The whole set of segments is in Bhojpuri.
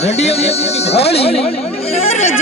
रेडियो घोड़ी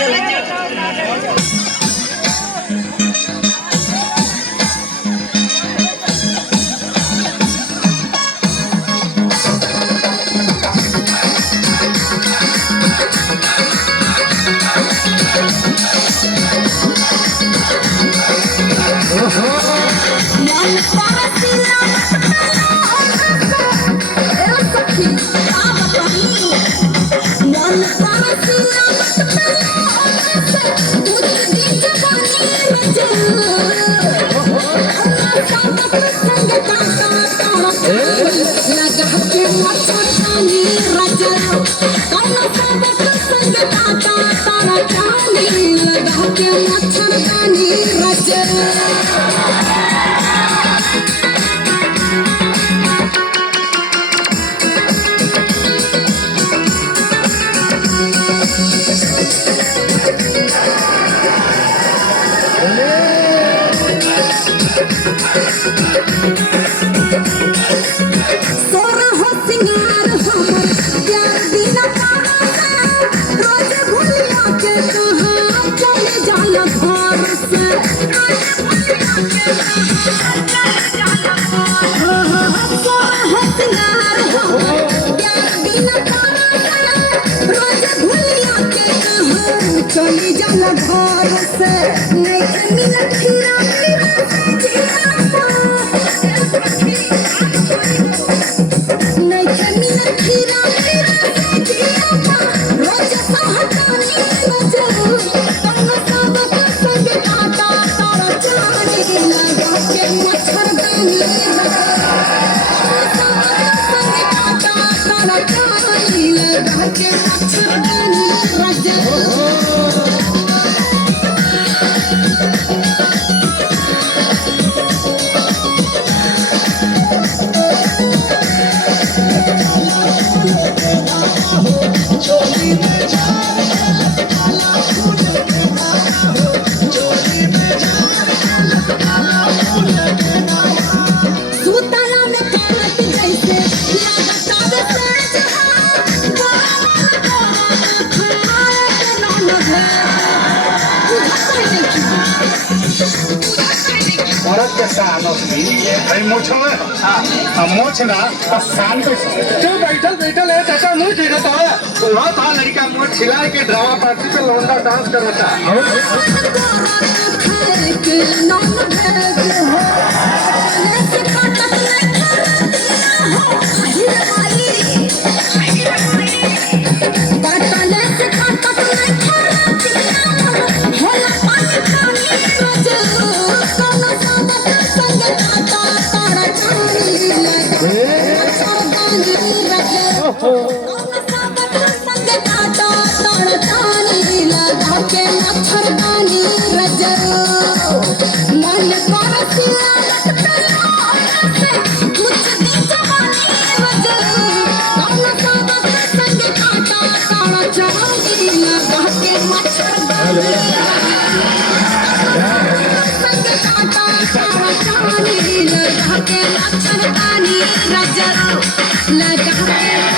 चली जाला घर से नहीं मिला खीरा नहीं मिला खीरा रोज सहतानी रोज तन्ना सब संग काटा तारा चांदी लगा के मच्छरदानी संग काटा तारा चांदी लगा के मच्छरदानी राजा औरत के सानस भी भाई मोछ में हां मोछ ना सान पे जो बैठल बैठल है चाचा मुंह देखता है वहां था लड़का मुंह छिला के ड्रामा पार्टी पे लौंडा डांस करता मच्छरदानी रजो मन कुछ दिन जवानी रजो संग काटा तारा चांदी लगा के मच्छरदानी संग काटा तारा चांदी लगा के मच्छरदानी रजो लगा